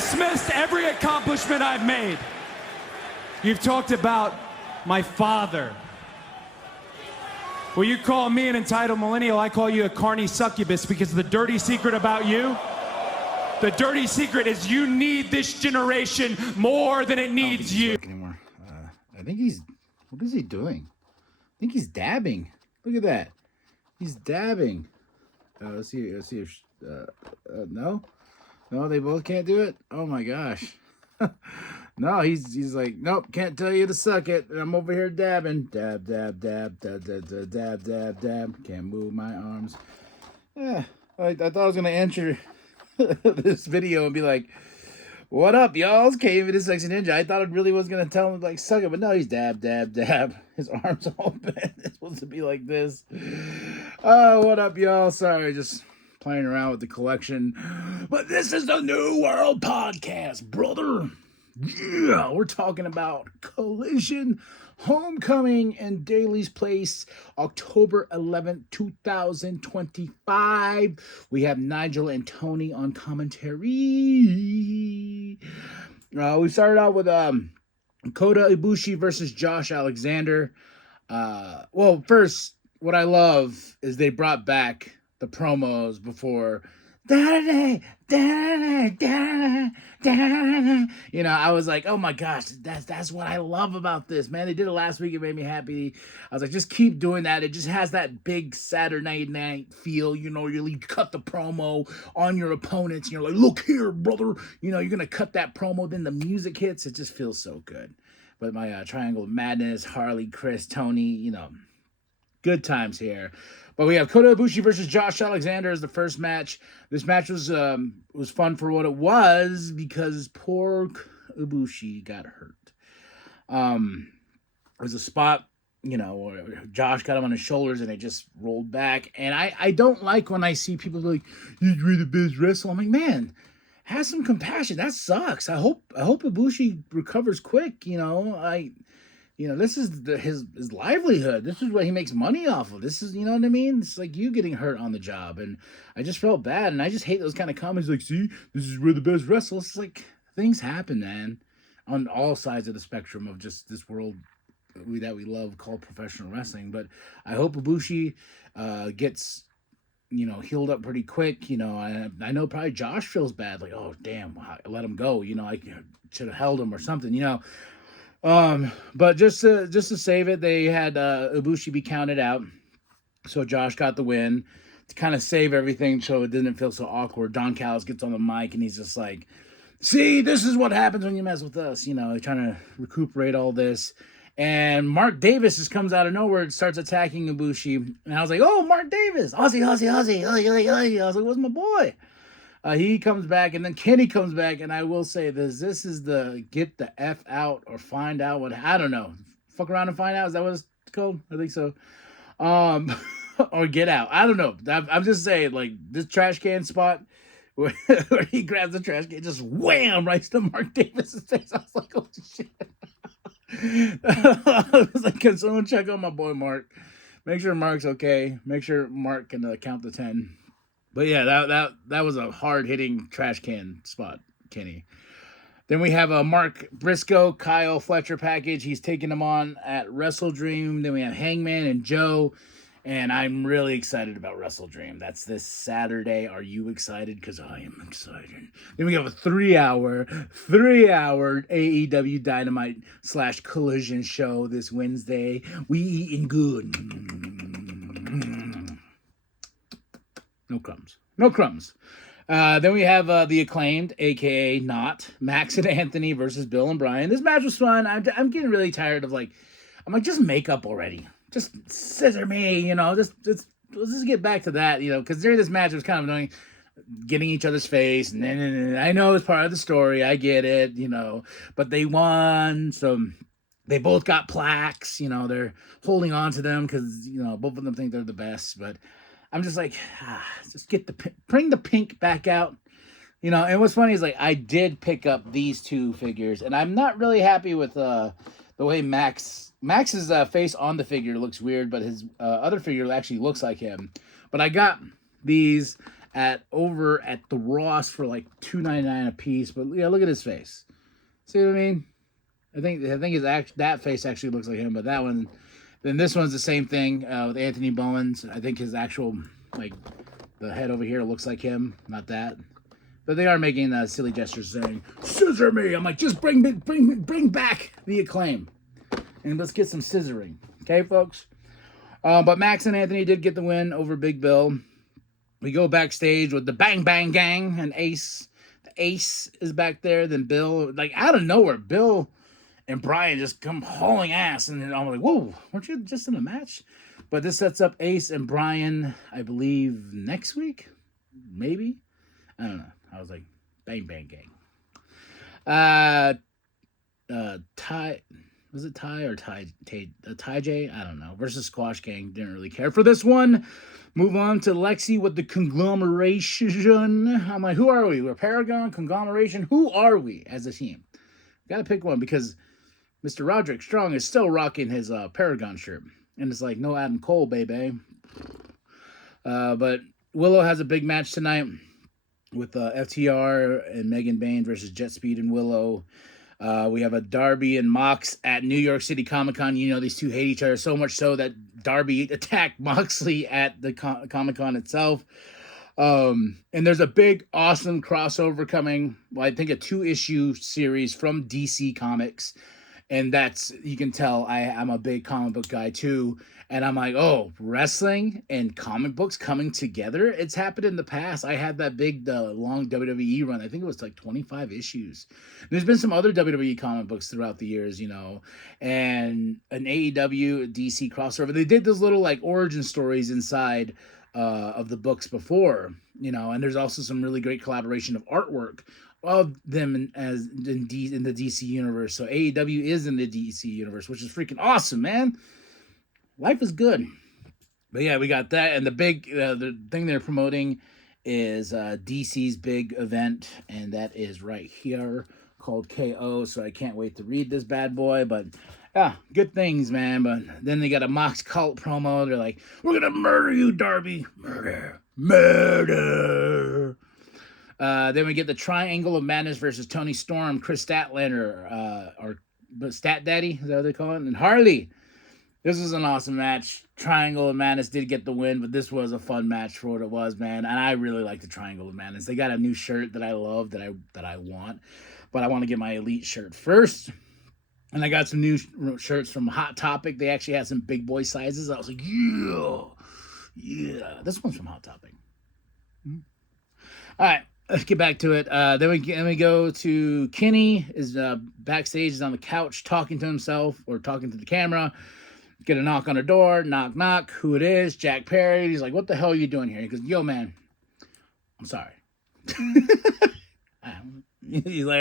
dismissed every accomplishment I've made. You've talked about my father. Well, you call me an entitled millennial, I call you a carny succubus, because the dirty secret about you, the dirty secret is you need this generation more than it needs you. Anymore. I think he's, what is he doing? I think he's dabbing. Look at that. He's dabbing. Let's see if, no, they both can't do it. Oh my gosh. No, he's like, nope, can't tell you to suck it. I'm over here dabbing. Dab, dab, dab, dab, dab, dab, dab, dab, dab. Can't move my arms. Yeah, I thought I was gonna enter this video and be like, what up, y'all? It's Cave, this Sexy Ninja. I thought it really was gonna tell him like suck it, but no, he's dab, dab, dab. His arms open. It's supposed to be like this. Oh, what up, y'all? Sorry, just playing around with the collection. But this is the New World Podcast, brother. Yeah, we're talking about Collision, Homecoming, and Daly's Place, October 11th, 2025. We have Nigel and Tony on commentary. We started out with Kota Ibushi versus Josh Alexander. Well, first, what I love is they brought back the promos before. You know, I was like, oh my gosh, that's what I love about this, man. They did it last week. It made me happy. I was like, just keep doing that. It just has that big Saturday night feel. You know, you cut the promo on your opponents. And you're like, look here, brother. You know, you're going to cut that promo. Then the music hits. It just feels so good. But my Triangle of Madness, Harley, Chris, Tony, you know, good times here. But we have Kota Ibushi versus Josh Alexander as the first match. This match was fun for what it was because poor Ibushi got hurt. It was a spot, you know, where Josh got him on his shoulders and they just rolled back. And I don't like when I see people like, you're the best wrestler. I'm like, man, have some compassion. That sucks. I hope Ibushi recovers quick. You know, this is his livelihood. This is what he makes money off of. This is, you know what I mean? It's like you getting hurt on the job. And I just felt bad. And I just hate those kind of comments like, see, this is where the best wrestlers. It's like, things happen, man, on all sides of the spectrum of just this world that we love called professional wrestling. But I hope Ibushi gets, you know, healed up pretty quick. You know, I know probably Josh feels bad. Like, oh, damn, I let him go. You know, I should have held him or something, you know. But just to save it, they had Ibushi be counted out, so Josh got the win to kind of save everything, so it didn't feel so awkward. Don Callis gets on the mic and he's just like, "See, this is what happens when you mess with us." You know, trying to recuperate all this, and Mark Davis just comes out of nowhere and starts attacking Ibushi, and I was like, "Oh, Mark Davis, Aussie. I was like, "What's my boy?" He comes back, and then Kenny comes back, and I will say this is the get the F out or find out what, I don't know. Fuck around and find out, is that what it's called? I think so. Or get out. I don't know. I'm just saying, like, this trash can spot where he grabs the trash can, just wham, right to Mark Davis's face. I was like, oh, shit. I was like, can someone check on my boy Mark? Make sure Mark's okay. Make sure Mark can count to 10. But yeah, that was a hard-hitting trash can spot, Kenny. Then we have a Mark Briscoe, Kyle Fletcher package. He's taking them on at Wrestle Dream. Then we have Hangman and Joe. And I'm really excited about Wrestle Dream. That's this Saturday. Are you excited? Because I am excited. Then we have a 3-hour AEW Dynamite / Collision show this Wednesday. We eating good. No crumbs. Then we have the Acclaimed, a.k.a. Not, Max and Anthony versus Bill and Brian. This match was fun. I'm getting really tired of, like, I'm like, just make up already. Just scissor me, you know. Let's just get back to that, you know, because during this match it was kind of annoying, getting each other's face. And I know it's part of the story. I get it, you know. But they won, so they both got plaques. You know, they're holding on to them because, you know, both of them think they're the best. But I'm just like, just bring the pink back out, you know. And what's funny is, like, I did pick up these two figures, and I'm not really happy with the way Max's face on the figure looks weird, but his other figure actually looks like him. But I got these over at the Ross for like $2.99 a piece. But yeah, look at his face. See what I mean? I think that face actually looks like him, but that one, then this one's the same thing with Anthony Bowens. I think his actual, like, the head over here looks like him, not that. But they are making silly gestures saying, "Scissor me." I'm like, just bring back the Acclaim, and let's get some scissoring, okay, folks? But Max and Anthony did get the win over Big Bill. We go backstage with the Bang Bang Gang and Ace. The Ace is back there. Then Bill, like out of nowhere, Bill and Brian just come hauling ass, and I'm like, whoa, weren't you just in a match? But this sets up Ace and Brian, I believe, next week, maybe. I don't know. I was like, Bang Bang Gang. Ty, was it Ty or Ty J? I don't know. Versus Squash Gang. Didn't really care for this one. Move on to Lexi with the conglomeration. I'm like, who are we? We're Paragon, conglomeration. Who are we as a team? Got to pick one because Mr. Roderick Strong is still rocking his Paragon shirt. And it's like, no Adam Cole, baby. But Willow has a big match tonight with FTR and Megan Bayne versus Jet Speed and Willow. We have a Darby and Mox at New York City Comic Con. You know, these two hate each other so much so that Darby attacked Moxley at the Comic Con itself. And there's a big, awesome crossover coming. Well, I think a 2-issue series from DC Comics. And that's, you can tell I'm a big comic book guy too. And I'm like, oh, wrestling and comic books coming together. It's happened in the past. I had that big, long WWE run. I think it was like 25 issues. There's been some other WWE comic books throughout the years, you know, and an AEW, DC crossover. They did those little like origin stories inside of the books before, you know, and there's also some really great collaboration of artwork of them in the DC universe. So AEW is in the DC universe, which is freaking awesome, man. Life is good. But yeah, we got that, and the big the thing they're promoting is DC's big event, and that is right here called KO. So I can't wait to read this bad boy. But yeah, good things, man. But then they got a Mox Cult promo. They're like, "We're gonna murder you, Darby. Murder." Then we get the Triangle of Madness versus Tony Storm, Chris Statlander, or Stat Daddy, is that what they call it? And Harley. This was an awesome match. Triangle of Madness did get the win, but this was a fun match for what it was, man. And I really like the Triangle of Madness. They got a new shirt that I love, that I want, but I want to get my Elite shirt first. And I got some new shirts from Hot Topic. They actually had some big boy sizes. I was like, yeah. This one's from Hot Topic. All right. Let's get back to it. Then we go to Kenny is backstage, is on the couch talking to himself or talking to the camera. Get a knock on the door. Knock, knock. Who it is? Jack Perry. He's like, "What the hell are you doing here?" He goes, "Yo, man, I'm sorry." He's like,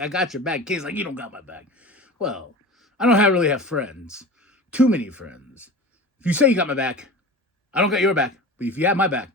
"I got your back." Kenny's like, "You don't got my back." Well, I don't really have friends. Too many friends. If you say you got my back, I don't got your back. But if you have my back,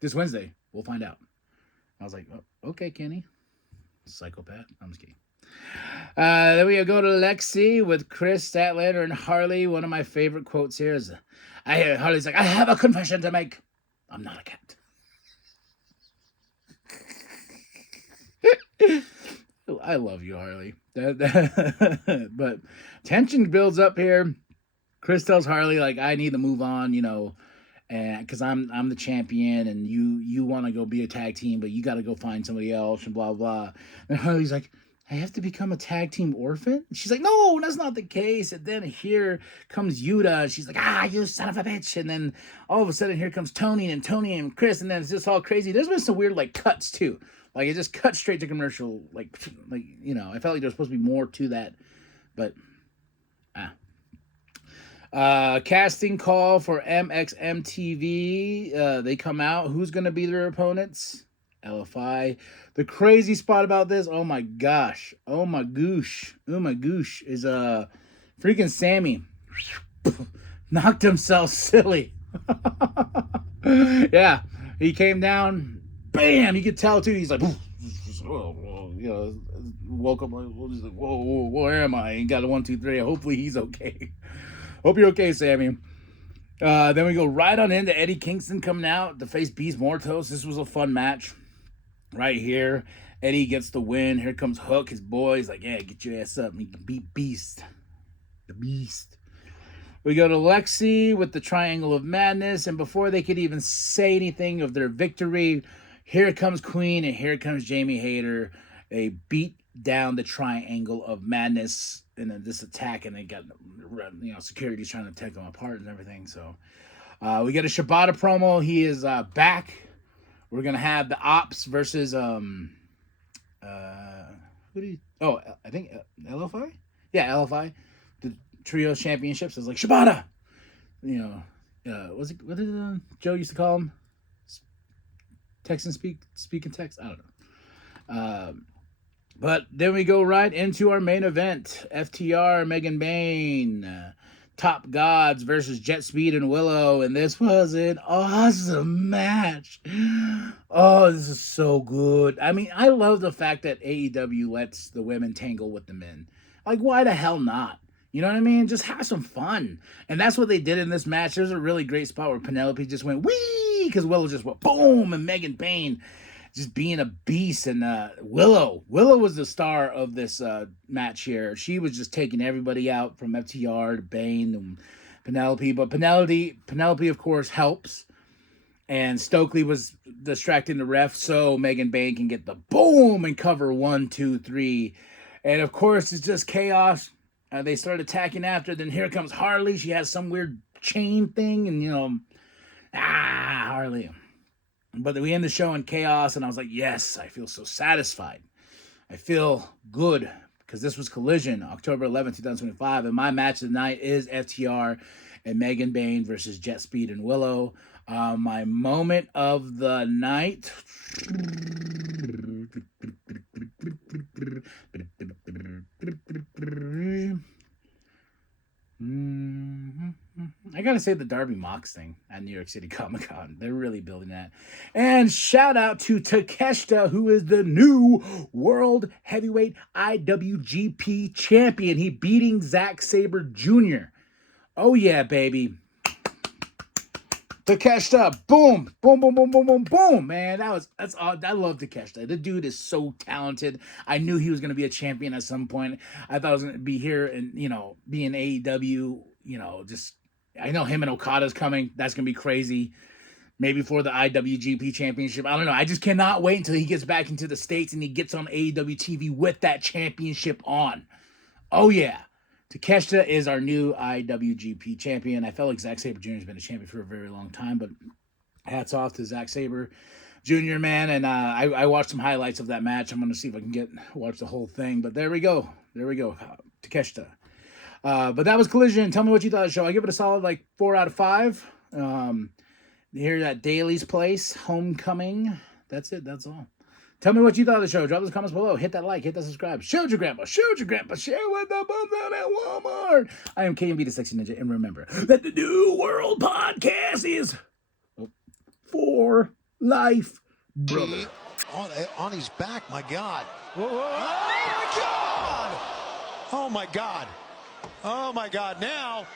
this Wednesday, we'll find out. I was like, oh, okay, Kenny. Psychopath. I'm just kidding. Then we go to Lexi with Chris Statlander and Harley. One of my favorite quotes here is, I hear Harley's like, "I have a confession to make. I'm not a cat." I love you, Harley. But tension builds up here. Chris tells Harley, like, I need to move on, you know, and because I'm the champion, and you want to go be a tag team, but you got to go find somebody else, and blah blah. And Harley's like, "I have to become a tag team orphan?" And she's like, "No, that's not the case." And then here comes Yuta. She's like, "Ah, you son of a bitch!" And then all of a sudden here comes Tony and Chris, and then it's just all crazy. There's been some weird like cuts too. Like it just cut straight to commercial. Like you know, I felt like there was supposed to be more to that, but casting call for MXMTV. They come out. Who's going to be their opponents? LFI. The crazy spot about this, oh my gosh, is freaking Sammy knocked himself silly. Yeah, he came down, bam. You could tell too. He's like, you know, woke up like, whoa, where am I? And got a 1, 2, 3. Hopefully he's okay. Hope you're okay, Sammy. Then we go right on into Eddie Kingston coming out to face Beast Mortos. This was a fun match right here. Eddie gets the win. Here comes Hook, his boy. He's like, yeah, get your ass up. And you can beat Beast. The Beast. We go to Lexi with the Triangle of Madness. And before they could even say anything of their victory, here comes Queen and here comes Jamie Hayter. They beat down the Triangle of Madness in this attack. And they got, security's trying to take them apart and everything. So we get a Shibata promo. He is back. We're going to have the Ops versus... I think LFI? Yeah, LFI. The Trio Championships. It's like, Shibata! What did Joe used to call him? Texan speaking text? I don't know. But then we go right into our main event. FTR, Megan Bayne, Top Gods versus Jet Speed and Willow. And this was an awesome match. Oh, this is so good. I mean, I love the fact that AEW lets the women tangle with the men. Like, why the hell not? You know what I mean? Just have some fun. And that's what they did in this match. There's a really great spot where Penelope just went, wee! Because Willow just went, boom! And Megan Bayne just being a beast. And Willow was the star of this match here. She was just taking everybody out from FTR to Bayne and Penelope. But Penelope, of course, helps. And Stokely was distracting the ref so Megan Bayne can get the boom and cover 1, 2, 3. And, of course, it's just chaos. They start attacking after. Then here comes Harley. She has some weird chain thing. And, Harley. But we end the show in chaos. And I was like, yes, I feel so satisfied. I feel good. Because this was Collision, October 11th, 2025. And my match of the night is FTR and Megan Bayne versus Jet Speed and Willow. My moment of the night... I gotta say the Darby Mox thing at New York City Comic Con. They're really building that. And shout out to Takeshita, who is the new World Heavyweight IWGP Champion. He beating Zack Saber Jr. Oh yeah, baby. Takeshita, boom, boom, boom, boom, boom, boom, boom, man. That's all. I love Takeshita. The dude is so talented. I knew he was gonna be a champion at some point. I thought I was gonna be here and be in AEW. I know him and Okada's coming. That's gonna be crazy. Maybe for the IWGP Championship. I don't know. I just cannot wait until he gets back into the States and he gets on AEW TV with that championship on. Oh yeah. Takeshita is our new IWGP champion. I felt like Zack Sabre Jr. has been a champion for a very long time, but hats off to Zack Sabre Jr., man. And I watched some highlights of that match. I'm going to see if I can watch the whole thing. But there we go. Takeshita. But that was Collision. Tell me what you thought of the show. I give it a solid 4 out of 5. Here at Daly's Place, Homecoming. That's it. That's all. Tell me what you thought of the show. Drop those comments below. Hit that like. Hit that subscribe. Show your grandpa. Share with the bums out at Walmart. I am KMB, the Sexy Ninja. And remember that the New World Podcast is for life, brother. On his back, my God. Whoa, whoa. Oh, my God. Oh, my God. Oh, my God. Now...